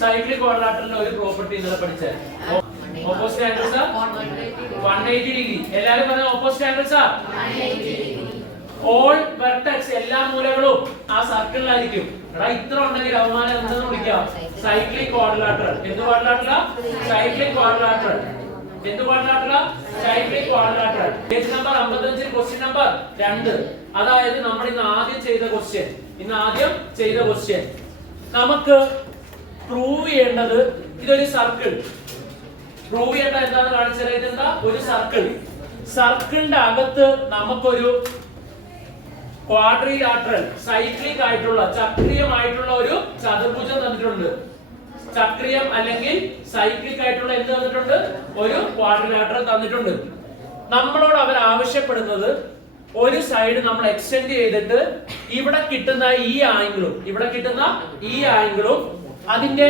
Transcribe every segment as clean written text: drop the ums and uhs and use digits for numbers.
Cyclic ക്വാഡ്രിലാറ്ററലിന്റെ ഒരു property ഇന്നലെ പഠിച്ചേ. Opposite angles 180 degree. എല്ലാവരും പറഞ്ഞ ഓപ്പോസിറ്റ് ആംഗിൾസ് ഓൾ വെർട്ടെക്സ്, എല്ലാ മൂലകളും ആ സർക്കിളിലായിരിക്കും. എടാ ഇത്ര ഉണ്ടെങ്കിൽ അവമാനം എന്തെന്ന് വിളിക്കാം? Cyclic quadrilateral. എന്ത് ക്വാഡ്രിലാറ്ററൽ? Cyclic quadrilateral. എന്ത് quadrilateral? Cyclic quadrilateral. Page number 55 question number 2. അതായത് നമ്മൾ ഇന്ന് ആദ്യം ചെയ്ത ക്വസ്റ്റ്യൻ നമുക്ക് പ്രൂവ് ചെയ്യേണ്ടത് ഇതൊരു സർക്കിൾ. പ്രൂവ് ചെയ്യേണ്ട എന്താന്ന് കാണിച്ചാൽ ഇതെന്താ? ഒരു സർക്കിളിന്റെ അകത്ത് നമുക്കൊരു ക്വാഡ്രിലാറ്ററൽ സൈക്ലിക് ആയിട്ടുള്ള ചക്രീയമായിട്ടുള്ള ഒരു ചതുർഭുജം തന്നിട്ടുണ്ട്. ചക്രീയം അല്ലെങ്കിൽ സൈക്ലിക് ആയിട്ടുള്ള എന്ത് തന്നിട്ടുണ്ട്? ഒരു ക്വാഡ്രിലാറ്ററൽ തന്നിട്ടുണ്ട്. നമ്മളോട് അവർ ആവശ്യപ്പെടുന്നത് ഒരു സൈഡ് നമ്മൾ എക്സ്റ്റെൻഡ് ചെയ്തിട്ട് ഇവിടെ കിട്ടുന്ന ഈ ആംഗിളും അതിന്റെ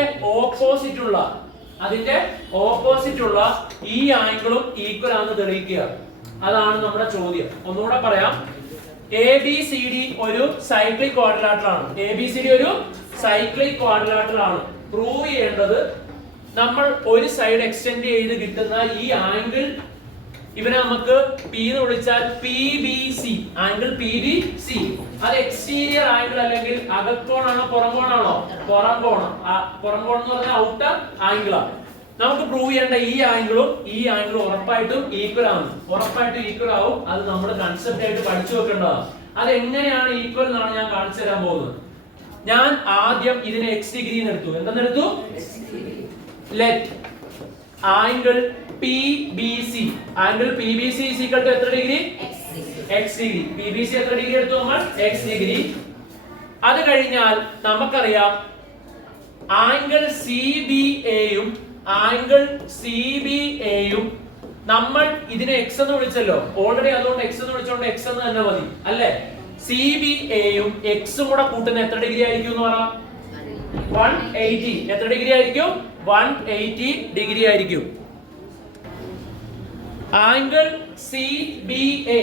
ഓപ്പോസിറ്റ് ഉള്ള ഈ ആംഗിളും ഈക്വൽ ആണെന്ന് തെളിയിക്കുക. അതാണ് നമ്മുടെ ചോദ്യം. ഒന്നുകൂടെ പറയാം. ABCD ഒരു സൈക്ലിക് ക്വാഡ്രിലാറ്ററൽ ആണ്. ABCD ഒരു സൈക്ലിക് ക്വാഡ്രിലാറ്ററൽ ആണ്. പ്രൂവ് ചെയ്യേണ്ടത് നമ്മൾ ഒരു സൈഡ് എക്സ്റ്റെൻഡ് ചെയ്ത് കിട്ടുന്ന ഈ ആംഗിൾ, ഇവനെ നമുക്ക് P എന്ന് വിളിച്ചാൽ PBC, ആംഗിൾ PBC, അത് എക്സ്റ്റീരിയർ ആംഗിൾ അല്ലെങ്കിൽ അകക്കോണാണോ പുറംകോണാണോ? പുറംകോൺ എന്ന് പറഞ്ഞാൽ ഔട്ടർ ആംഗിൾ ആണ്. നമുക്ക് പ്രൂവ് ചെയ്യേണ്ട ഈ ആംഗിളും ഉറപ്പായിട്ടും ഈക്വൽ ആവും. അത് നമ്മുടെ കൺസെപ്റ്റ് ആയിട്ട് പഠിച്ചു വെക്കേണ്ടതാണ്. അത് എങ്ങനെയാണ് ഈക്വൽ എന്നാണ് ഞാൻ കാണിച്ചു തരാൻ പോകുന്നത്. ഞാൻ ആദ്യം ഇതിനെ x ഡിഗ്രി എടുത്തു. എന്തെന്നെടുത്തു? Let angle PBC is equal to എത്ര ഡിഗ്രി? x degree. PBC എത്ര ഡിഗ്രി എടുത്തു നമ്മൾ? x degree. അത് കഴിഞ്ഞാൽ നമുക്കറിയാം ആംഗിൾ CBA യും നമ്മൾ ഇതിനെ x എന്ന് വിളിച്ചല്ലോ ഓൾറെഡി, അതുകൊണ്ട് x എന്ന് വിളിച്ചോണ്ട് x എന്ന് തന്നെ മതി അല്ലേ? CBA യും x ഉം കൂടെ കൂട്ടുന്ന എത്ര ഡിഗ്രി ആയിരിക്കും എന്ന് പറ? 180. എത്ര ഡിഗ്രി ആയിരിക്കും? 180 ഡിഗ്രി ആയിരിക്കും. ആംഗിൾ CBA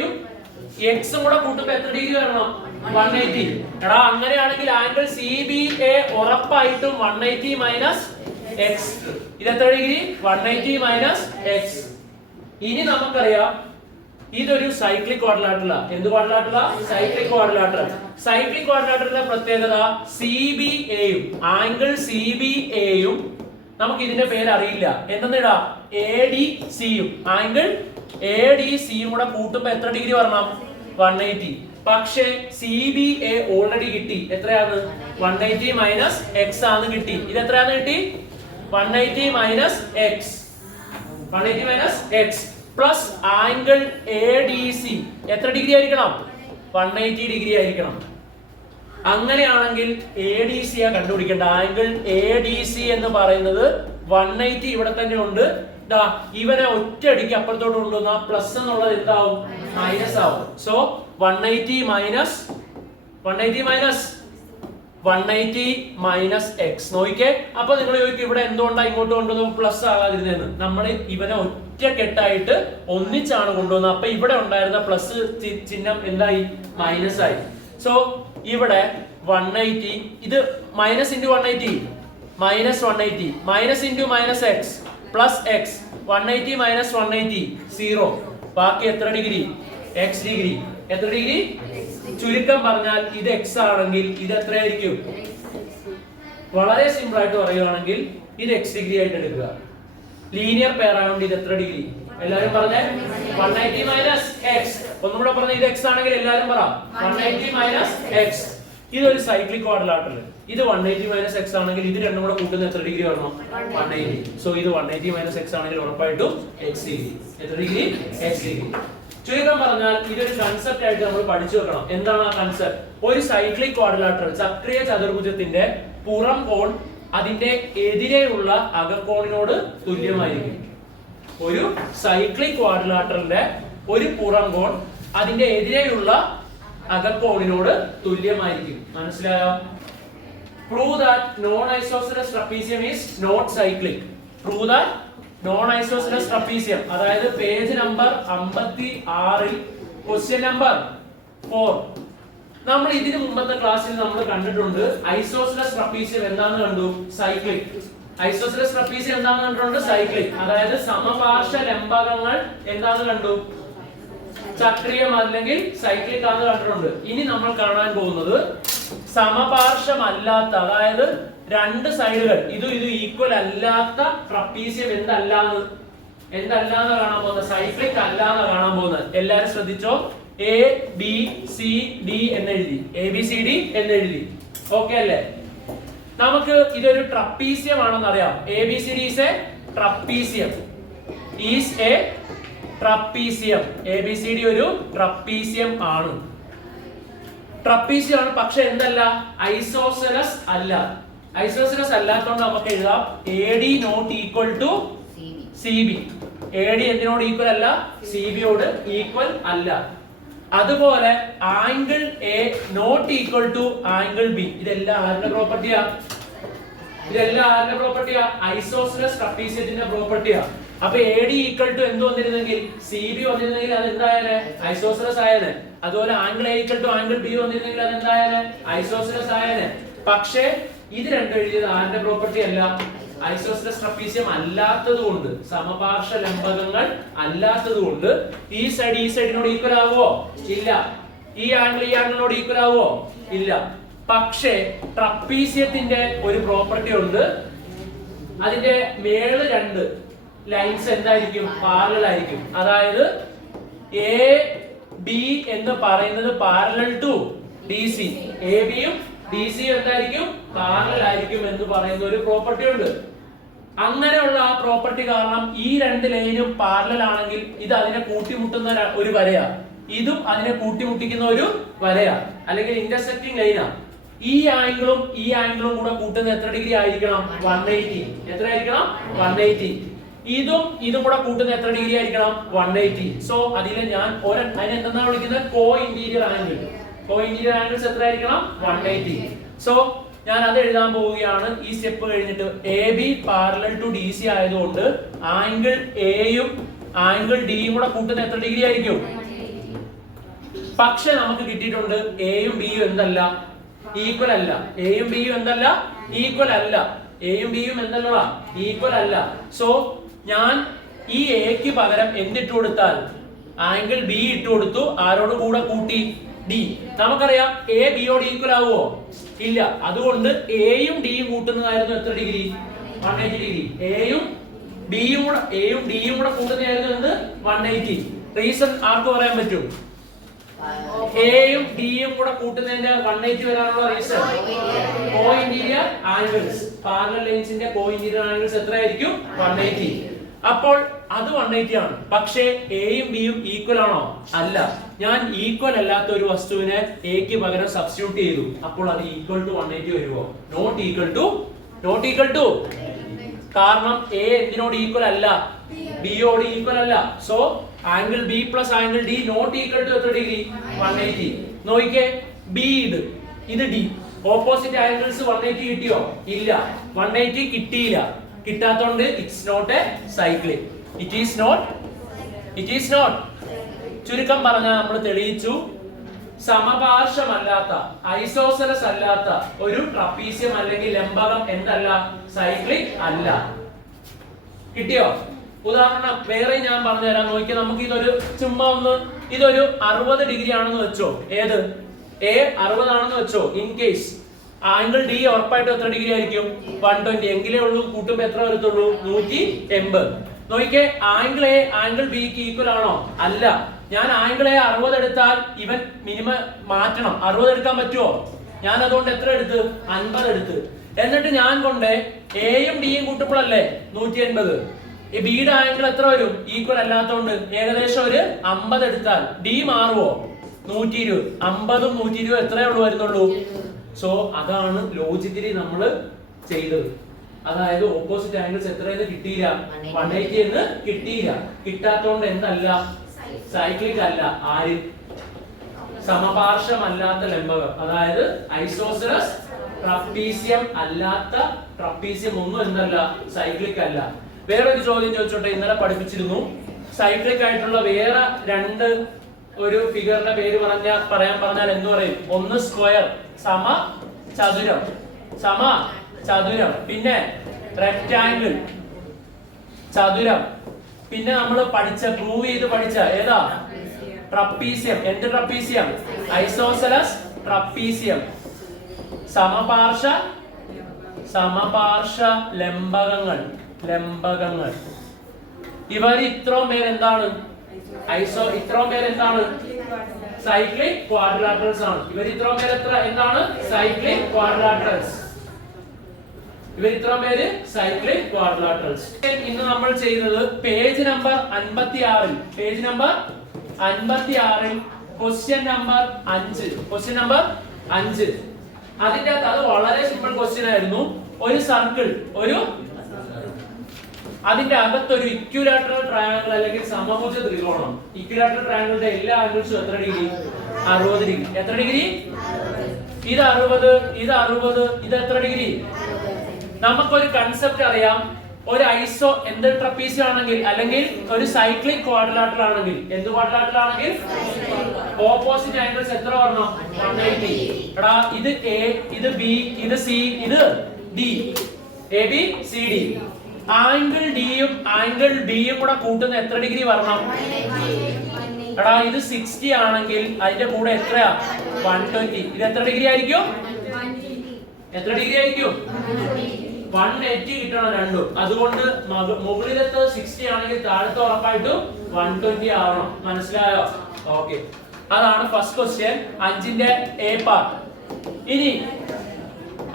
യും x ഉം കൂടെ കൂട്ടുമ്പോൾ എത്ര ഡിഗ്രി വരണം? 180. എടാ അങ്ങനെയാണെങ്കിൽ ആംഗിൾ CBA ഉറപ്പായിട്ടും 180 മൈനസ് x. ഇത് എത്ര ഡിഗ്രി? 180 minus x. ഇനി നമുക്കറിയാം ഇതൊരു സൈക്ലിക് ക്വാഡ്രിലാറ്ററൽ. എന്ത് ക്വാഡ്രിലാറ്ററൽ? Cyclic quadrilateral. സൈക്ലിക് ക്വാഡ്രിലാറ്ററലിന്റെ പ്രത്യേകത ആംഗിൾ CBA യും നമുക്ക് ഇതിന്റെ പേര് അറിയില്ല. എന്തെന്നിടാ? ADC യും ആംഗിൾ ADC യും കൂടെ കൂട്ടുമ്പോൾ എത്ര ഡിഗ്രി വരണം? 180. പക്ഷേ CBA ഓൾറെഡി കിട്ടി. എത്രയാണ്? 180 മൈനസ് x ആണ് കിട്ടി. ഇത് എത്രയാണ് കിട്ടി? 180 minus x plus angle ADC എത്ര ഡിഗ്രി ആയിരിക്കണം? 180 ഡിഗ്രി ആയിരിക്കണം. അങ്ങനെയാണെങ്കിൽ ADC ആ കണ്ടുപിടിക്കേണ്ട. ആംഗിൾ ADC എന്ന് പറയുന്നത് 180 ഇവിടെ തന്നെ ഉണ്ട്. ഇവനെ ഒറ്റയടിക്ക് അപ്പുറത്തോട്ട് കൊണ്ടുവന്ന പ്ലസ് എന്നുള്ളത് എന്താവും? മൈനസ് ആവും. So 180 minus x. നോക്കിക്കേ. അപ്പൊ നിങ്ങൾ ചോദിക്കും ഇവിടെ എന്തുകൊണ്ടാണ് ഇങ്ങോട്ട് കൊണ്ടുവന്നത് പ്ലസ് ആകാതിരുന്നെന്ന്? നമ്മൾ ഇവനെ ഒറ്റക്കെട്ടായിട്ട് ഒന്നിച്ചാണ് കൊണ്ടുവന്നത്. അപ്പൊ ഇവിടെ ഉണ്ടായിരുന്ന പ്ലസ് ചിഹ്നം എന്തായി? മൈനസ് ആയി. സോ ഇവിടെ 180, ഇത് minus into 180 minus into minus x plus x. 180 minus 180 0. ബാക്കി എത്ര ഡിഗ്രി? x degree. എത്ര ഡിഗ്രി? ചുരുക്കം പറഞ്ഞാൽ ഇത് x ആണെങ്കിൽ ഇത് എത്രയായിരിക്കും? വളരെ സിമ്പിൾ ആയിട്ട് പറയുകയാണെങ്കിൽ ഇത് x ഡിഗ്രി ആയിട്ട് എടുക്കുക. ലീനിയർ പെയർ ആയതുകൊണ്ട് ഇത് എത്ര ഡിഗ്രി? എല്ലാവരും പറഞ്ഞേ 180 മൈനസ് x. ഒന്നുകൂടെ പറഞ്ഞ ഇത് x ആണെങ്കിൽ എല്ലാവരും പറ 180 മൈനസ് x. ഇതൊരു സൈക്ലിക് ക്വാഡ്രിലാറ്ററൽ. ഇത് 180 മൈനസ് x ആണെങ്കിൽ ഇത് രണ്ടും കൂടെ കൂട്ടുന്ന എത്ര ഡിഗ്രി വരണം? 180. സോ ഇത് 180 മൈനസ് x ആണെങ്കിൽ ഉറപ്പായിട്ടും x ഡിഗ്രി. എത്ര ഡിഗ്രി? x degree. ചുരുക്കം പറഞ്ഞാൽ ഇതൊരു കൺസെപ്റ്റ് ആയിട്ട് നമ്മൾ പഠിച്ചു വെക്കണം. എന്താണ് ആ കൺസെപ്റ്റ്? ഒരു സൈക്ലിക് ക്വാഡ്രിലാറ്ററൽ ചക്രീയ ചതുർഭുജത്തിന്റെ പുറം കോൺ അതിന്റെ എതിരെയുള്ള അകക്കോണിനോട് തുല്യമായിരിക്കും. ഒരു സൈക്ലിക് ക്വാഡ്രിലാറ്ററലിന്റെ ഒരു പുറം കോൺ അതിന്റെ എതിരെയുള്ള അകക്കോണിനോട് തുല്യമായിരിക്കും. മനസ്സിലായോ? Prove that non-isosceles trapezium is not cyclic. Prove that non-isosceles trapezium. അതായത് പേജ് നമ്പർ 56 ക്വസ്റ്റ്യൻ നമ്പർ 4. നമ്മൾ ഇതിനു മുമ്പത്തെ ക്ലാസ്സിൽ നമ്മൾ കണ്ടിട്ടുണ്ട് ഐസോസെലസ് ട്രപ്പീസിയം എന്താണെന്ന് കണ്ടു, സൈക്ലിക്. ഐസോസെലസ് ട്രപ്പീസിയം എന്താണെന്ന് കണ്ടിട്ടുണ്ട്, സൈക്ലിക്. അതായത് സമപാർശ്വ ലംബകങ്ങൾ എന്താണെന്ന് കണ്ടു, ചക്രീയം അല്ലെങ്കിൽ സൈക്ലിക് ആണെന്ന് കണ്ടിട്ടുണ്ട്. ഇനി നമ്മൾ കാണാൻ പോകുന്നത് സമപാർശ്വമല്ലാത്ത, അതായത് രണ്ട് സൈഡുകൾ ഇത് ഈക്വൽ അല്ലാത്ത ട്രപ്പീസിയം എന്തല്ലാന്ന് കാണാൻ പോകുന്നത്, സൈക്ലിക് അല്ലാന്ന് കാണാൻ പോകുന്നത്. എല്ലാരും ശ്രദ്ധിച്ചോ, എ ബി സി ഡി എന്നെഴുതി, എ ബി സി ഡി എന്നെഴുതി. ഓക്കെ അല്ലേ? നമുക്ക് ഇതൊരു ട്രപ്പീസിയം ആണെന്ന് അറിയാം. A B C D is a trapezium, is a trapezium. A B C D ഒരു ട്രപ്പീസിയം ആണ്, ട്രപ്പീസിയം ആണ്. പക്ഷെ എന്തല്ല, ഐസോസെലസ് അല്ല. ഐസോസെലസ് അല്ലാത്തതുകൊണ്ട് നമുക്ക് എഴുതാം A D not equal to C B. A D എന്തിനോട് ഈക്വൽ അല്ല, സി ബിയോട് ഈക്വൽ അല്ല. അതുപോലെ angle A not equal to angle B. ഇതെല്ലാം ആരുടെ പ്രോപ്പർട്ടിയാ? ഐസോസെലസ് ട്രപ്പീസിയത്തിന്റെ പ്രോപ്പർട്ടിയാ. അപ്പൊ എ ഡി ഈക്വൽ ടു എന്ത് വന്നിരുന്നെങ്കിൽ, സി ബി വന്നിരുന്നെങ്കിൽ അത് എന്തായാലേ, ഐസോസെലസ് ആയേനെ. അതുപോലെ angle A equal to angle B വന്നിരുന്നെങ്കിൽ അത് എന്തായാലേ, ഐസോസെലസ് ആയേനെ. പക്ഷേ ഇത് രണ്ടും എഴുതിയത് ആരുടെ പ്രോപ്പർട്ടി അല്ല, ഐസോസെലസ് ട്രപ്പീസിയം അല്ലാത്തത് കൊണ്ട്, സമപാർശ്വ ലംബകങ്ങൾ അല്ലാത്തത് കൊണ്ട് ഈ സൈഡിനോട് ഈക്വൽ ആവോ? ഇല്ല. ഈ ആംഗിളിനോട് ഈക്വൽ ആവോ? ഇല്ല. പക്ഷേ ട്രപ്പീസിയത്തിന്റെ ഒരു പ്രോപ്പർട്ടി ഉണ്ട്, അതിന്റെ മേള് രണ്ട് ലൈൻസ് എന്തായിരിക്കും, പാരലൽ ആയിരിക്കും. അതായത് എ ബി എന്ന് പറയുന്നത് parallel to D C, A ബിയും ഡി സി എന്തായിരിക്കും, പാരലൽ ആയിരിക്കും എന്ന് പറയുന്ന ഒരു പ്രോപ്പർട്ടി ഉണ്ട്. അങ്ങനെയുള്ള ആ പ്രോപ്പർട്ടി കാരണം ഈ രണ്ട് ലൈനും പാരലൽ ആണെങ്കിൽ ഇത് അതിനെ കൂട്ടിമുട്ടുന്ന ഒരു വരയാ, ഇതും അതിനെ കൂട്ടിമുട്ടിക്കുന്ന ഒരു വരയാ, അല്ലെങ്കിൽ ഇന്റർസെക്റ്റിംഗ് ലൈനാ. ഈ ആംഗിളും കൂടെ കൂട്ടുന്ന എത്ര ഡിഗ്രി ആയിരിക്കണം, 180. എത്ര ആയിരിക്കണം, 180. ഇതും കൂടെ കൂട്ടുന്ന എത്ര ഡിഗ്രി ആയിരിക്കണം, 180. സോ അതിലെ ഞാൻ അതിനെ എന്തെന്നാ വിളിക്കുന്നത്, കോ ഇന്റീരിയർ ആംഗിൾ. കോ ഇന്റീരിയർ ആംഗിൾസ് എത്ര ആയിരിക്കണം, 180. സോ ഞാൻ അത് എഴുതാൻ പോവുകയാണ്. ഈ സ്റ്റെപ്പ് കഴിഞ്ഞിട്ട് A B parallel to D C ആയതുകൊണ്ട് ആംഗിൾ എയും ആംഗിൾ ഡിയും കൂടെ കൂട്ടുന്ന എത്ര ഡിഗ്രി ആയിരിക്കും? പക്ഷെ നമുക്ക് കിട്ടിയിട്ടുണ്ട് എയും ബിയും എന്തല്ല, ഈക്വൽ അല്ല. എയും ബിയും എന്തല്ല, ഈക്വൽ അല്ല. എയും ബിയും എന്തല്ല, ഈക്വൽ അല്ല. സോ ഞാൻ ഈ എക്ക് പകരം എന്തിട്ട് കൊടുത്താൽ, ആംഗിൾ ബി ഇട്ട് കൊടുത്തു. ആരോട് കൂടെ കൂട്ടി, ഡി. നമുക്കറിയാം എ ബിയോട് ഈക്വൽ ആവുമോ? ഇല്ല. അതുകൊണ്ട് എയും ഡിയും കൂട്ടുന്നതായിരുന്നു എത്ര ഡിഗ്രി, 180 ഡിഗ്രി. എയും ഡിയും കൂടെ കൂട്ടുന്നതായിരുന്നു എന്ത്, 180. റീസൺ ആർക്ക് പറയാൻ പറ്റും? എയും ഡിയും കൂടെ കൂട്ടുന്നതിന്റെ 180 വരാനുള്ള reason, co interior angles. Parallel ലൈൻസിന്റെ കോ ഇന്റീരിയർ ആംഗിൾസ് എത്രയായിരിക്കും, 180. അപ്പോൾ അത് 180 ആണ്. പക്ഷേ എയും ബിയും ഈക്വൽ ആണോ? അല്ല. ഞാൻ ഈക്വൽ അല്ലാത്ത ഒരു വസ്തുവിനെ എക്ക് പകരം സബ്സ്റ്റിറ്റ്യൂട്ട് ചെയ്തു. അപ്പോൾ അത് ഈക്വൽ ടു 180 വരുമോ? Not equal to. കാരണം എ എന്തിനോട് ഈക്വൽ അല്ല, ബിയോട് ഈക്വൽ അല്ല. So angle B plus angle D not equal to എത്ര ഡിഗ്രി, 180. നോക്കിക്കേ, ബി ഇത് ഡി, ഓപ്പോസിറ്റ് ആംഗിൾസ് 180 കിട്ടിയോ? ഇല്ല. 180 കിട്ടിയില്ല. കിട്ടാത്തോണ്ട് it's not a cyclic. It is not. ചുരുക്കം പറഞ്ഞാൽ നമ്മൾ തെളിയിച്ചു, സമപാർശ്വമല്ലാത്ത, ഐസോസെലസ് അല്ലാത്ത ഒരു ട്രപ്പീസിയം അല്ലെങ്കിൽ ലംബകം എന്തല്ല, സൈക്ലിക് അല്ല. കിട്ടിയോ? ഉദാഹരണം വേറെ ഞാൻ പറഞ്ഞു തരാം. നോക്കി, നമുക്ക് ഇതൊരു 60 ഡിഗ്രി ആണെന്ന് വെച്ചോ. ഏത് എ 60 ആണെന്ന് വെച്ചോ. ഇൻ കേസ് ആംഗിൾ ഡി ഉറപ്പായിട്ടും എത്ര ഡിഗ്രി ആയിരിക്കും, 120. എങ്കിലേ ഉള്ളൂ കൂട്ടുമ്പോ എത്ര വരത്തുള്ളൂ, 180. നോക്കിക്കേ, ആംഗിൾ എ ആംഗിൾ ബിക്ക് ഈക്വൽ ആണോ? അല്ല. ഞാൻ ആംഗിൾ എ 60 എടുത്താൽ ഇവൻ മിനിമം മാറ്റണം. 60 എടുക്കാൻ പറ്റുമോ? ഞാൻ അതുകൊണ്ട് എത്ര എടുത്ത്, 50 എടുത്ത്. എന്നിട്ട് ഞാൻ കൊണ്ട് എയും ഡിയും കൂട്ടുമ്പോഴല്ലേ 180. ഈ ബിയുടെ ആംഗിൾ എത്ര വരും, ഈക്വൽ അല്ലാത്തതുകൊണ്ട് ഏകദേശം ഒരു 50 എടുത്താൽ ഡി മാറുമോ, 120. 50ഉം 120 എത്രയേ ഉള്ളൂ വരുന്നുള്ളൂ. സോ അതാണ് ലോജിക്കലി നമ്മൾ ചെയ്തത്. അതായത് ഓപ്പോസിറ്റ് ആംഗിൾസ് എത്രയെന്ന് കിട്ടിയില്ല, 180 എന്ന് കിട്ടിയില്ല. കിട്ടാത്തോണ്ട് എന്തല്ല, സൈക്ലിക് അല്ല. ആര്, സമപാർശ്വമല്ലാത്ത ലംബകം. അതായത് ഐസോസെലസ് ട്രപ്പീസിയം അല്ലാത്ത, ട്രപ്പീസിയം ഒന്നും എന്തല്ല, സൈക്ലിക് അല്ല. വേറൊരു ചോദ്യം ചോദിച്ചോട്ടെ. ഇന്നലെ പഠിപ്പിച്ചിരുന്നു സൈക്ലിക് ആയിട്ടുള്ള വേറെ രണ്ട് ഒരു ഫിഗറിന്റെ പേര് പറയാൻ പറഞ്ഞാൽ എന്ത് പറയും? ഒന്ന് സ്ക്വയർ സമ ചതുരം, സമ ചതുരം, പിന്നെ റെക്ടാംഗിൾ ചതുരം, പിന്നെ നമ്മൾ പ്രൂവ് ചെയ്ത് പഠിച്ച ഏതാ? ട്രപ്പീസിയം. എന്ത് ട്രപ്പീസിയം? Isosceles trapezium. സമപാർശ്വ ലംബകങ്ങൾ. ഇവർ ഇത്രയും പേര് എന്താണ്? ഇത്രയും പേര് എന്താണ്? സൈക്ലിക് ക്വാഡ്രിലാറ്ററൽസ് ആണ്. ഇവർ ഇത്രയും പേര് എന്താണ്? Cyclic quadrilaterals. ഇന്ന് നമ്മൾ ചെയ്തത് പേജ് നമ്പർ 56 ക്വസ്റ്റ്യൻ നമ്പർ 5. അതിന്റെ അകത്ത് അത് വളരെ സിമ്പിൾ ക്വസ്റ്റ്യൻ ആയിരുന്നു. ഒരു സർക്കിൾ, അതിന്റെ അകത്തൊരു ഇക്വിലാറ്ററൽ ട്രയാങ്കിൾ അല്ലെങ്കിൽ സമഭുജ ത്രികോണം. ഇക്വിലാറ്ററൽ ട്രയാങ്കിളിന്റെ എല്ലാ ആംഗിൾസും എത്ര ഡിഗ്രി? 60 ഡിഗ്രി. എത്ര ഡിഗ്രി? ഇത് 60, ഇത് 60, ഇത് എത്ര ഡിഗ്രി? നമുക്കൊരു കൺസെപ്റ്റ് അറിയാം. ഒരു എന്ത് ട്രപ്പീസിയം ആണെങ്കിൽ അല്ലെങ്കിൽ ഒരു സൈക്ലിക് ക്വാഡ്രിലാറ്ററൽ ആണെങ്കിൽ, എന്ത് ക്വാഡ്രിലാറ്ററൽ ആണെങ്കിൽ ഓപ്പോസിറ്റ് ആംഗിൾസ് എത്ര വരണം? 180. എടാ ഇത് എ, ഇത് ബി, ഇത് സി, ഇത് D. A B C D. Angle ഡിയും ആംഗിൾ ബിയും കൂടെ കൂട്ടുന്ന എത്ര ഡിഗ്രി വരണം? എടാ ഇത് 60 ആണെങ്കിൽ അതിന്റെ കൂടെ എത്രയാ? 120. ഇത് എത്ര ഡിഗ്രി ആയിരിക്കും? 180 കിട്ടണം രണ്ടും. അതുകൊണ്ട് മുകളിലത്തെ 60 ആണെങ്കിൽ താഴത്തെ ഉറപ്പായിട്ടും 120 ആവണം. മനസ്സിലായോ? ഓക്കെ, അതാണ് ഫസ്റ്റ് ക്വസ്റ്റ്യൻ 5ന്റെ എ പാർട്ട്. ഇനി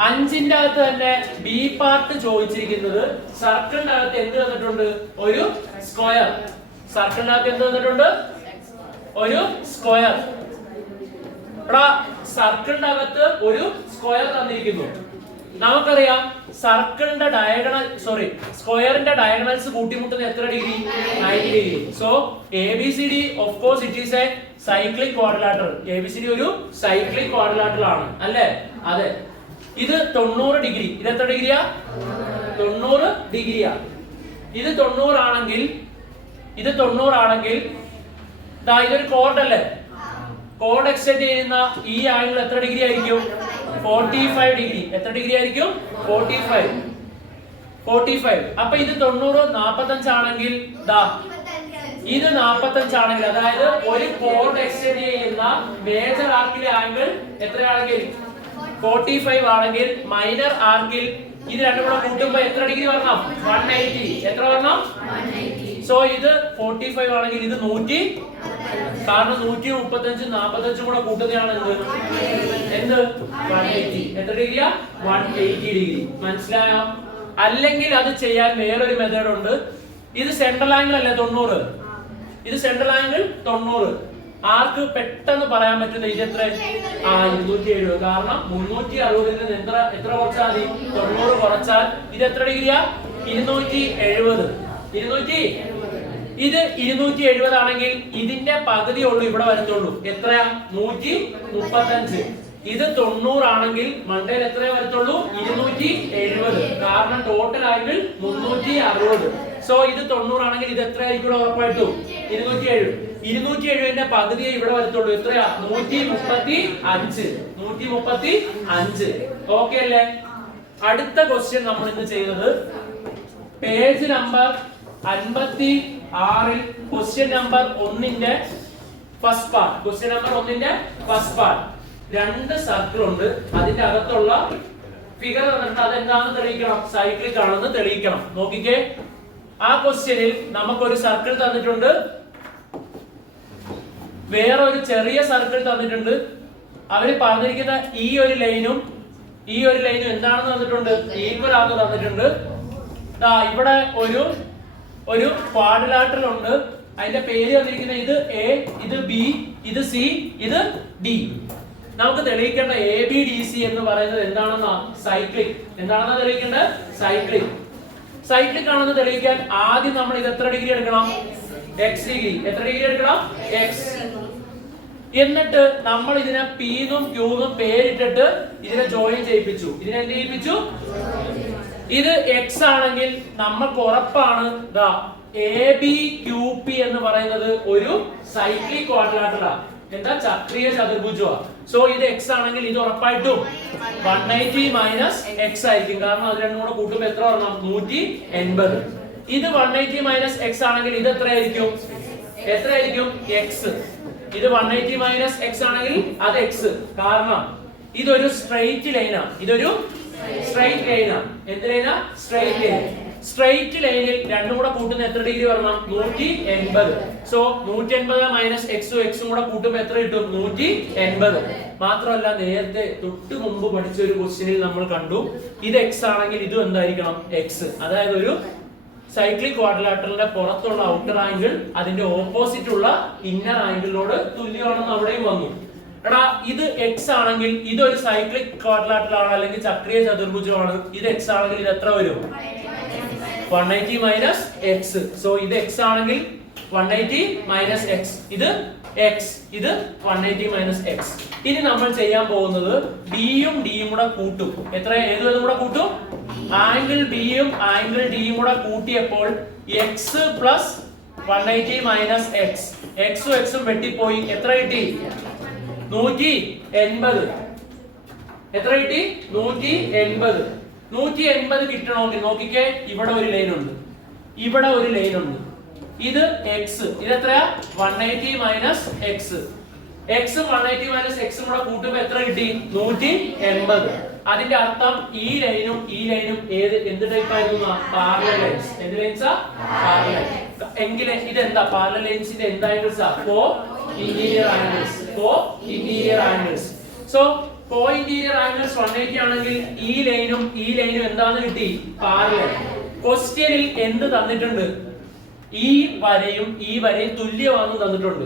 5ന്റെ അകത്ത് തന്നെ ബി പാർട്ട് ചോദിച്ചിരിക്കുന്നത് സർക്കിളിന്റെ അകത്ത് എന്ത് തന്നിട്ടുണ്ട്? ഒരു സ്ക്വയർ. സർക്കിളിന്റെ അകത്ത് എന്ത് തന്നിട്ടുണ്ട്? ഒരു സ്ക്വയർ. സർക്കിളിന്റെ അകത്ത് ഒരു സ്ക്വയർ തന്നിരിക്കുന്നു. നമുക്കറിയാം സർക്കിളിന്റെ സ്ക്വയറിന്റെ ഡയഗണൽസ് കൂട്ടിമുട്ടുന്ന എത്ര degree? 90 degree. So ABCD of course it is A cyclic quadrilateral. ABCD ഒരു സൈക്ലിക് ക്വാഡ്രിലാറ്ററൽ ആണ് അല്ലേ? അതെ. ഇത് 90 ഡിഗ്രി. ഇത് എത്ര ഡിഗ്രിയാ? 90 ഡിഗ്രിയാ. ഇത് 90 ആണെങ്കിൽ ഇതൊരു കോർഡ് അല്ലേ? കോർഡ് എക്സ്റ്റെൻഡ് ചെയ്യുന്ന ഈ ആംഗിൾ എത്ര ഡിഗ്രി ആയിരിക്കും? 45 ഡിഗ്രി. എത്ര ഡിഗ്രി ആയിരിക്കും? 45. അപ്പൊ ഇത് 90 45 ആണെങ്കിൽ ഇത് 45 ആണെങ്കിൽ, അതായത് ഒരു കോർഡ് എക്സ്റ്റെൻഡ് ചെയ്യുന്ന മേജർ ആർക്കിലെ ആംഗിൾ എത്രയാണെങ്കിൽ 45 ആണെങ്കിൽ മൈനർ ആർക്കിൽ ഇത് രണ്ടും കൂടെ കൂട്ടുമ്പോ എത്ര ഡിഗ്രി വരണം? 180. എത്ര വരണം? സോ ഇത് 45 ആണെങ്കിൽ ഇത് 100. കാരണം 135 45 കൂടെ കൂട്ടുന്നതാണ് എന്ത്? 180. എത്ര ഡിഗ്രിയാ? 180 ഡിഗ്രി. മനസ്സിലായോ? അല്ലെങ്കിൽ അത് ചെയ്യാൻ വേറൊരു മെത്തേഡ് ഉണ്ട്. ഇത് സെൻട്രൽ ആംഗിൾ അല്ലേ 90? ഇത് സെൻട്രൽ ആംഗിൾ 90. ആർക്ക് പെട്ടെന്ന് പറയാൻ പറ്റുന്ന ഇത് എത്ര? 270. കാരണം 360 നിന്ന് എത്ര കുറച്ചാൽ മതി? 90 കുറച്ചാൽ ഇത് എത്ര ഡിഗ്രിയാ? 270. ഇത് 270 ആണെങ്കിൽ ഇതിന്റെ പകുതി ഉള്ളൂ ഇവിടെ വരത്തുള്ളൂ. എത്രയാ? 135. ഇത് 90 ആണെങ്കിൽ മണ്ടയിൽ എത്രയേ വരത്തുള്ളൂ? 270. കാരണം ടോട്ടൽ ആംഗിൾ 360. സോ ഇത് 90 ആണെങ്കിൽ ഇത് എത്ര ആയിരിക്കും ഉറപ്പായിട്ടും? 270. 270ന്റെ പകുതിയെ ഇവിടെ വരത്തുള്ളൂ. എത്രയാ? 135. ഓക്കെ അല്ലേ? അടുത്ത ക്വസ്റ്റ്യൻ നമ്മൾ ഇന്ന് ചെയ്തത് പേജ് നമ്പർ 56 ക്വസ്റ്റ്യൻ നമ്പർ 1ന്റെ ഫസ്റ്റ് പാർട്ട്. 2 സർക്കിൾ ഉണ്ട്. അതിന്റെ അകത്തുള്ള ഫിഗർ തന്നിട്ട് അതെന്താണെന്ന് തെളിയിക്കണം. സൈക്ലിക് ആണെന്ന് തെളിയിക്കണം. നോക്കിക്കേ, ആ ക്വസ്റ്റ്യനിൽ നമുക്കൊരു സർക്കിൾ തന്നിട്ടുണ്ട്, വേറെ ഒരു ചെറിയ സർക്കിൾ തന്നിട്ടുണ്ട്. അവര് പറഞ്ഞിരിക്കുന്ന ഈ ഒരു ലൈനും എന്താണെന്ന് തന്നിട്ടുണ്ട്? ഈക്വൽ ആണെന്ന് തന്നിട്ടുണ്ട്. ഇവിടെ ഒരു ക്വാഡ്രിലാറ്ററൽ ഉണ്ട്. അതിന്റെ പേര് തന്നിരിക്കുന്ന ഇത് എ, ഇത് ബി, ഇത് സി, ഇത് ഡി. നമുക്ക് തെളിയിക്കേണ്ട ABDC എന്ന് പറയുന്നത് എന്താണെന്നാ? സൈക്ലിക്. എന്താണെന്നാ തെളിയിക്കേണ്ടത്? സൈക്ലിക് ആണെന്ന് തെളിയിക്കാൻ ആദ്യം നമ്മൾ ഇത് എത്ര ഡിഗ്രി എടുക്കണം? X degree. എത്ര ഡിഗ്രി എടുക്കണം? X. എന്നിട്ട് നമ്മൾ ഇതിനെ P ന്നും Q ന്നും പേരിട്ടിട്ട് ഇതിനെ ജോയിൻ ചെയ്യിപ്പിച്ചു. ഇതിനെ എന്ത് ചെയ്യിപ്പിച്ചു? ഇത് X ആണെങ്കിൽ നമുക്ക് ഉറപ്പാണ് ABQP എന്ന് പറയുന്നത് ഒരു സൈക്ലിക് ക്വാഡ്രിലാറ്ററലാണ്. എന്താ? ചക്രീയ ചതുർഭുജമാണ്. സോ ഇത് x ആണെങ്കിൽ ഇത് ഉറപ്പായിട്ടും 180 മൈനസ് x ആയിരിക്കും. കാരണം അത് രണ്ടും കൂടെ കൂട്ടുമ്പോൾ എത്ര വരണം? 180. ഇത് 180 മൈനസ് x ആണെങ്കിൽ ഇത് എത്രയായിരിക്കും? എത്രയായിരിക്കും? x. ഇത് 180 മൈനസ് x ആണെങ്കിൽ അത് x. കാരണം ഇതൊരു സ്ട്രെയിറ്റ് ലൈനാണ്. ഇതൊരു സ്ട്രെയിറ്റ് ലൈനാണ്. എന്ത് ലൈനാ? Straight line. സ്ട്രെയിറ്റ് ലൈനിൽ രണ്ടും കൂടെ കൂട്ടുന്ന എത്ര ഡിഗ്രി വരണം? 180. സോ 180 മൈനസ് എക്സും എക്സും കൂടെ കൂട്ടുമ്പോൾ എത്ര കിട്ടും? 180. മാത്രമല്ല നേരത്തെ തൊട്ട് മുമ്പ് പഠിച്ച ഒരു ക്വസ്റ്റ്യനിൽ നമ്മൾ കണ്ടു ഇത് x ആണെങ്കിൽ ഇതും എന്തായിരിക്കണം? x. അതായത് ഒരു സൈക്ലിക് ക്വാഡ്രിലാറ്ററലിന്റെ പുറത്തുള്ള ഔട്ടർ ആംഗിൾ അതിന്റെ ഓപ്പോസിറ്റ് ഉള്ള ഇന്നർ ആംഗിളിനോട് തുല്യമാണെന്ന് അവിടെയും വന്നു. എടാ ഇത് x ആണെങ്കിൽ ഇതൊരു സൈക്ലിക് ക്വാഡ്രിലാറ്ററൽ ആണ്, അല്ലെങ്കിൽ ചക്രീയ ചതുർഭുജമാണ്. ഇത് x ആണെങ്കിൽ ഇത് എത്ര വരും? 180 മൈനസ് x. സോ ഇത് x ആണെങ്കിൽ 180 മൈനസ് x. ഇത് x. ഇത് 180 മൈനസ് x. ഇനി നമ്മൾ ചെയ്യാൻ പോകുന്നത് b യും d യും കൂടെ കൂട്ടും. എത്ര? ഏതും കൂടെ കൂട്ടും? ആംഗിൾ b യും ആംഗിൾ d യും കൂടെ കൂട്ടിയപ്പോൾ x plus 180 minus x. x ഉം x ഉം വെട്ടിപ്പോയി. എത്ര കിട്ടി? 180. എത്ര കിട്ടി? 180. 180 കിട്ടണമെങ്കിൽ നോക്കിക്കേ, ഇവിടെ ഒരു ലൈൻ ഉണ്ട്, ഇവിടെ ഒരു ലൈൻ ഉണ്ട്. ഇത് x. ഇത് എത്രയാ? 180 മൈനസ് x. x ഉം 180 മൈനസ് x ഉം കൂടെ കൂട്ടുമ്പോൾ എത്ര കിട്ടി? 180. അതിന്റെ അർത്ഥം ഈ ലൈനും ഈ ലൈനും എന്ത് ടൈപ്പ് ആയിരുന്നു? Parallel lines. എന്ത് ലൈൻസാ? പാരലൽ. എങ്കിൽ ഇതെന്താ? പാരലൽ ലൈൻസിന്റെ എന്ത് ആംഗിൾസാ? Co interior angles. Co interior angles. So co interior angles 180 ആണെങ്കിൽ ഈ ലൈനും എന്താന്ന് കിട്ടി? പാരലൽ. ക്വസ്റ്റ്യനിൽ എന്ത് തന്നിട്ടുണ്ട്? ഈ വരയും തുല്യമാണെന്ന് തന്നിട്ടുണ്ട്.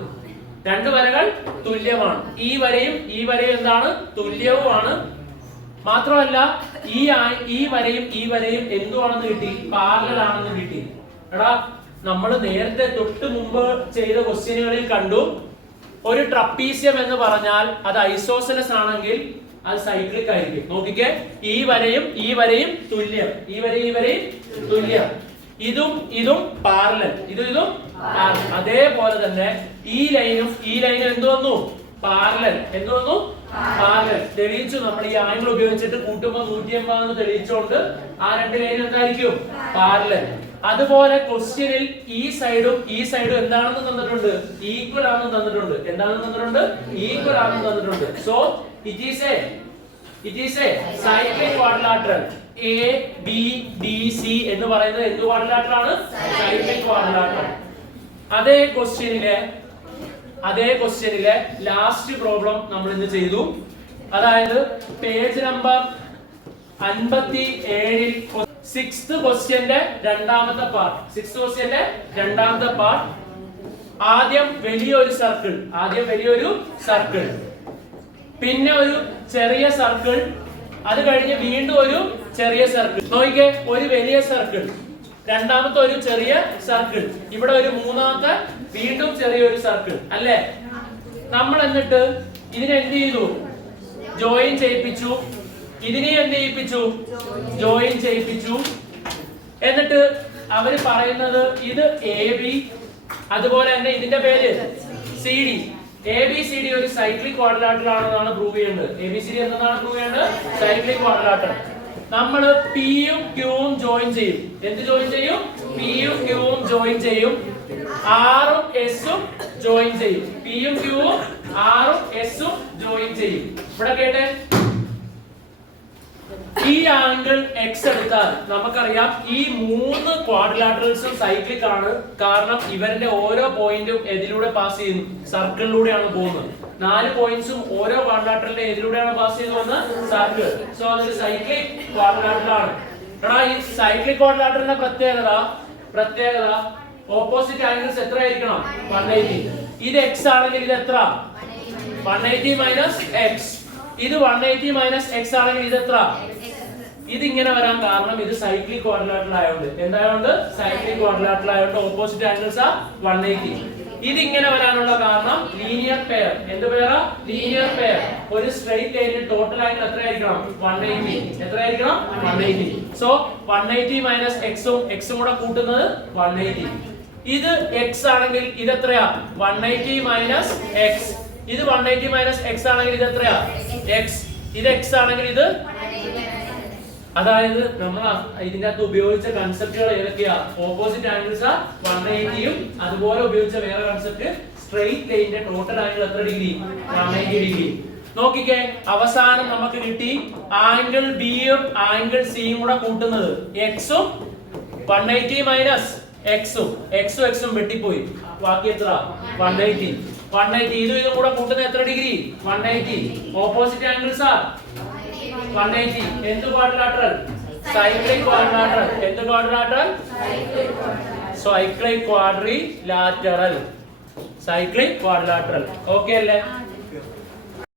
രണ്ട് വരകൾ തുല്യമാണ്. ഈ വരയും എന്താണ്? തുല്യവുമാണ്. മാത്രമല്ല ഈ വരയും എന്തുവാണെന്ന് കിട്ടി? പാരലൽ ആണെന്ന് കിട്ടി. എടാ നമ്മൾ നേരത്തെ തൊട്ട് മുമ്പ് ചെയ്ത ക്വസ്റ്റ്യനുകളിൽ കണ്ടു ഒരു ട്രപ്പീസിയം എന്ന് പറഞ്ഞാൽ അത് ഐസോസെലസ് ആണെങ്കിൽ അത് സൈക്ലിക് ആയിരിക്കും. നോക്കിക്കേ, ഈ വരയും തുല്യം. ഈ വരയും തുല്യം. ഇതും പാരലൽ. ഇതും അതേപോലെ തന്നെ ഈ ലൈനും എന്ത് വന്നു? പാരലൽ. എന്ത് വന്നു? പാരലൽ. തെളിയിച്ചു. നമ്മൾ ഈ ആംഗിൾ ഉപയോഗിച്ചിട്ട് കൂട്ടുമ്പോൾ 180 തെളിയിച്ചുകൊണ്ട് ആ രണ്ട് ലൈനും എന്തായിരിക്കും? പാരലൽ. അതുപോലെ ക്വസ്റ്റ്യനിൽ ഈ സൈഡും എന്താണെന്ന് തന്നിട്ടുണ്ട്? ഈക്വൽ ആണെന്ന് തന്നിട്ടുണ്ട്. എന്താണെന്ന് തന്നിട്ടുണ്ട്? ഈക്വൽ ആണെന്ന് തന്നിട്ടുണ്ട്. So it is A cyclic quadrilateral. ABDC എന്ന് പറയുന്നത് എന്ത് ക്വാഡ്രിലാറ്ററൽ ആണ്? Cyclic quadrilateral. അതേ ക്വസ്റ്റ്യനിലെ ലാസ്റ്റ് പ്രോബ്ലം നമ്മൾ ഇന്ന് ചെയ്തു. അതായത് പേജ് നമ്പർ 57ൽ 6th ക്വസ്റ്റ്യന്റെ രണ്ടാമത്തെ പാർട്ട്. ആദ്യം വലിയൊരു സർക്കിൾ, പിന്നെ ഒരു ചെറിയ സർക്കിൾ, അത് കഴിഞ്ഞ് വീണ്ടും ഒരു ചെറിയ സർക്കിൾ. നോക്കിക്കേ, ഒരു വലിയ സർക്കിൾ, രണ്ടാമത്തെ ഒരു ചെറിയ സർക്കിൾ, ഇവിടെ ഒരു മൂന്നാമത്തെ വീണ്ടും ചെറിയൊരു സർക്കിൾ അല്ലേ? നമ്മൾ എന്നിട്ട് ഇതിനെ എന്ത് ചെയ്തു? ജോയിൻ ചെയ്യിപ്പിച്ചു. ഇതിനെ എന്ത് ചെയ്യിപ്പിച്ചു? ജോയിൻ ചെയ്യിപ്പിച്ചു. എന്നിട്ട് അവര് പറയുന്നത് ഇത് AB, അതുപോലെ തന്നെ ഇതിന്റെ പേര് CD. ABCD ഒരു സൈക്ലിക് ക്വാഡ്രിലാറ്ററൽ ആണെന്നാണ് പ്രൂവ് ചെയ്യേണ്ടത്. ABCD എന്താണ് പ്രൂവ് ചെയ്യേണ്ടത്? Cyclic quadrilateral. നമ്മൾ P യും Q യും ജോയിൻ ചെയ്യും. എന്ത് ജോയിൻ ചെയ്യും? P യും Q യും ജോയിൻ ചെയ്യും. R ഉം S ഉം ജോയിൻ ചെയ്യും. P യും Q യും R ഉം S ഉം ജോയിൻ ചെയ്യും. ഇവിടെ കേട്ടെ, ഈ ആംഗിൾ x എടുത്താൽ നമുക്കറിയാം ഈ മൂന്ന് ക്വാഡ്രിലാറ്ററൽസും സൈക്ലിക് ആണ്. കാരണം ഇവരുടെ ഓരോ പോയിന്റും എതിലൂടെ പാസ് ചെയ്യുന്നു? സർക്കിളിലൂടെയാണ് പോകുന്നത്. 4 പോയിന്റ്സും ഓരോ ക്വാഡ്രിലാറ്ററലിന്റെ എതിലൂടെയാണ് പാസ് ചെയ്യുന്നത്? സർക്കിൾ. സോ അതൊരു സൈക്ലിക് ക്വാഡ്രിലാറ്ററൽ ആണ്. എടാ ഈ സൈക്ലിക് ക്വാഡ്രിലാറ്ററലിന്റെ പ്രത്യേകത ഓപ്പോസിറ്റ് ആംഗിൾസ് എത്ര ആയിരിക്കണം? 180. ഇത് x ആണെങ്കിൽ ഇത് എത്ര? 180 മൈനസ് x. ഇത് 180 മൈനസ് x ആണെങ്കിൽ ഇത് എത്ര? ഇതിങ്ങനെ വരാൻ കാരണം ഇത് സൈക്ലിക് ക്വാഡ്രിലാറ്ററൽ ആയതുകൊണ്ട്. എന്തായതുകൊണ്ട്? സൈക്ലിക് ക്വാഡ്രിലാറ്ററൽ ആയതുകൊണ്ട് ഓപ്പോസിറ്റ് ആംഗിൾസ് ആ 180. ഇതിങ്ങനെ വരാനുള്ള കാരണം ലീനിയർ പെയർ. എന്ത് പെയറാ? Linear pair. ഒരു സ്ട്രെയിറ്റ് ലൈനിൽ ടോട്ടൽ ആംഗിൾ എത്രയായിരിക്കണം? 180. എത്രയായിരിക്കണം? 180. സോ 180 മൈനസ് x ഉം കൂടെ കൂട്ടുന്നത് 180. ഇത് x ആണെങ്കിൽ ഇത് എത്രയാ 180 മൈനസ് x. ഇത് 180 മൈനസ് x ആണെങ്കിൽ ഇത് എത്രയാ x. ഇത് x ആണെങ്കിൽ ഇത്, അതായത് നമ്മൾ ഇതിന്റെ അകത്ത് ഉപയോഗിച്ച കൺസെപ്റ്റുകൾ ഏതൊക്കെയാ? ഓപ്പോസിറ്റ് ആംഗിൾസ് 180യും അതുപോലെ ഉപയോഗിച്ച വേറെ കൺസെപ്റ്റ് സ്ട്രെയിറ്റ് ലൈനിന്റെ ടോട്ടൽ ആംഗിൾ എത്ര ഡിഗ്രി? 180 ഡിഗ്രി. നോക്കിക്കേ, അവസാനം നമുക്ക് കിട്ടി ആംഗിൾ ബിയും ആംഗിൾ സിയും കൂടെ കൂട്ടുന്നത് എക്സും 180 മൈനസ് എക്സും എക്സും വെട്ടിപ്പോയി. ബാക്കി എത്ര? 180. ഇതും കൂടെ കൂട്ടുന്നത് എത്ര ഡിഗ്രി? 180. Opposite angles 180. എന്ത് ക്വാഡ്രിലാറ്ററൽ? Cyclic quadrilateral. എന്ത് ക്വാഡ്രിലാറ്ററൽ? Cyclic quadrilateral. ഓക്കേ അല്ലേ?